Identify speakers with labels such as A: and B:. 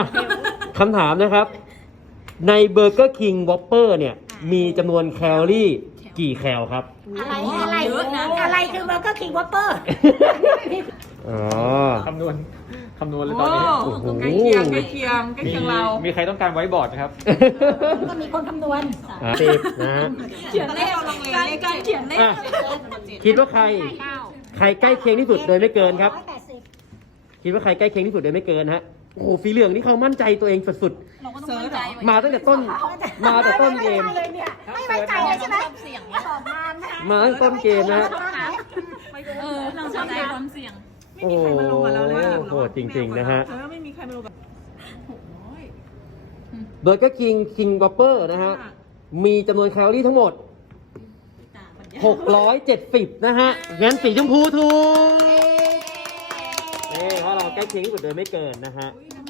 A: คำถามนะครับ ในเบอร์เกอร์คิงวอปเปอร์เนี่ยมีจำนวนแคลอรี่กี่แคลครับ
B: อะไรคือเบอร์เกอร์คิงวอปเปอร์
A: อ๋อ
C: คำนวณเลยตอนนี้
A: โอ้โห
D: ใกล้เคียงเรา
C: มีใครต้องการไว้บอร์ดไหมครับ
B: ก็มีคนคำนวณ
A: สิบนะฮะ
D: เขียนเลขการเขียนเลข
A: อ่ะคิดว่าใครใกล้เคียงที่สุดโดยไม่เกินครับ คิดว่าใครใกล้เคียงที่สุดโดยไม่เกินฮะ โอ้โหสีเหลืองนี่เขามั่นใจตัวเองสุด
D: เราก็ต้องมั่นใจ
A: ๆ มาตั้งแต่ต้นเกม
B: ไม่ไว้ใจเลยใช่ไหม
D: เสี่ยง
B: ตอบมานะ
A: มาตั้งแต่ต้นเกมนะฮะ
D: เราชอบใจความเสี่ยง
A: โอ้โหจริงๆนะฮะ
D: ไม่มีใครมาลงกับ
A: เบอร์เกอร์คิงวอปเปอร์นะฮะ มีจำนวนแคลอรี่ทั้งหมด 670 นะฮะ งั้นสีชมพูถูกนี่เพราะเราใกล้เคียงที่สุดโดยไม่เกินนะฮะ
D: ท